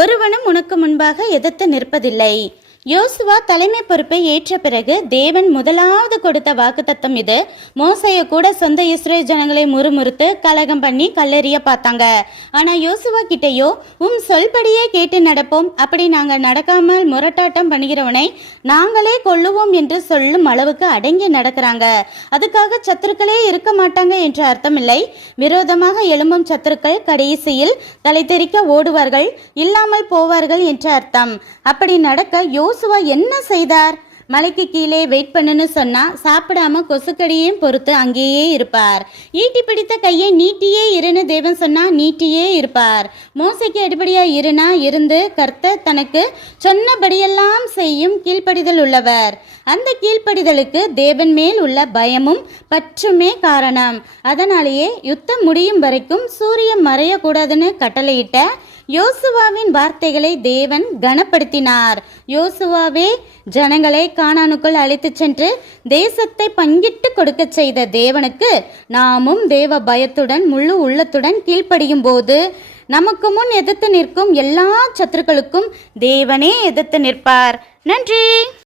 ஒருவனும் உனக்கு முன்பாக எதிர்த்து நிற்பதில்லை. யோசுவா தலைமை பொறுப்பை ஏற்ற பிறகு தேவன் முதலாவது கொடுத்த வாக்குத்தத்தம் இது. மோசைய கூட சொந்த இஸ்ரேல் ஜனங்களை முறுமுறுத்து கலகம் பண்ணி கல்லெறிய பார்த்தாங்க. ஆனா யோசுவா கிட்டையோ சொல்படியே கேட்டு நடப்போம், அப்படி நாங்க நடக்காமல் முரட்டாட்டம் பண்ணுகிறவனை நாங்களே கொல்லுவோம் என்று சொல்லும் அளவுக்கு அடங்கி நடக்கிறாங்க. அதுக்காக சத்துருக்களே இருக்க மாட்டாங்க என்று அர்த்தமில்லை. விரோதமாக எழும்பும் சத்துருக்கள் கடைசியில் தலை தெறிக்க ஓடுவார்கள், இல்லாமல் போவார்கள் என்று அர்த்தம். அப்படி நடக்க யோசுவா என்ன செய்தார்? மலைக்கு கீழே வெயிட் பண்ணுன்னு சொன்னா சாப்பிடாம கொசுக்கடியையும் பொறுத்து அங்கேயே இருப்பார். ஈட்டி பிடித்த கையை நீட்டியே இருன்னு தேவன் சொன்னா நீட்டியே இருப்பார். மோசைக்கு அடிப்படையா இருனா இருந்து கர்த்தர் தனக்கு சொன்னபடியெல்லாம் செய்யும் கீழ்ப்படிதல் உள்ளவர். அந்த கீழ்ப்படிதலுக்கு தேவன் மேல் உள்ள பயமும் பற்றுமே காரணம். அதனாலேயே யுத்தம் முடியும் வரைக்கும் சூரியன் மறையக்கூடாதுன்னு கட்டளையிட்ட யோசுவாவின் வார்த்தைகளை தேவன் கனப்படுத்தினார். யோசுவாவே ஜனங்களை கானானுக்குள் அழைத்து சென்று தேசத்தை பங்கிட்டு கொடுக்க செய்த தேவனுக்கு நாமும் தேவ பயத்துடன் முழு உள்ளத்துடன் கீழ்ப்படியும் போது நமக்கு முன் எதிர்த்து நிற்கும் எல்லா சத்துருக்களுக்கும் தேவனே எதிர்த்து நிற்பார். நன்றி.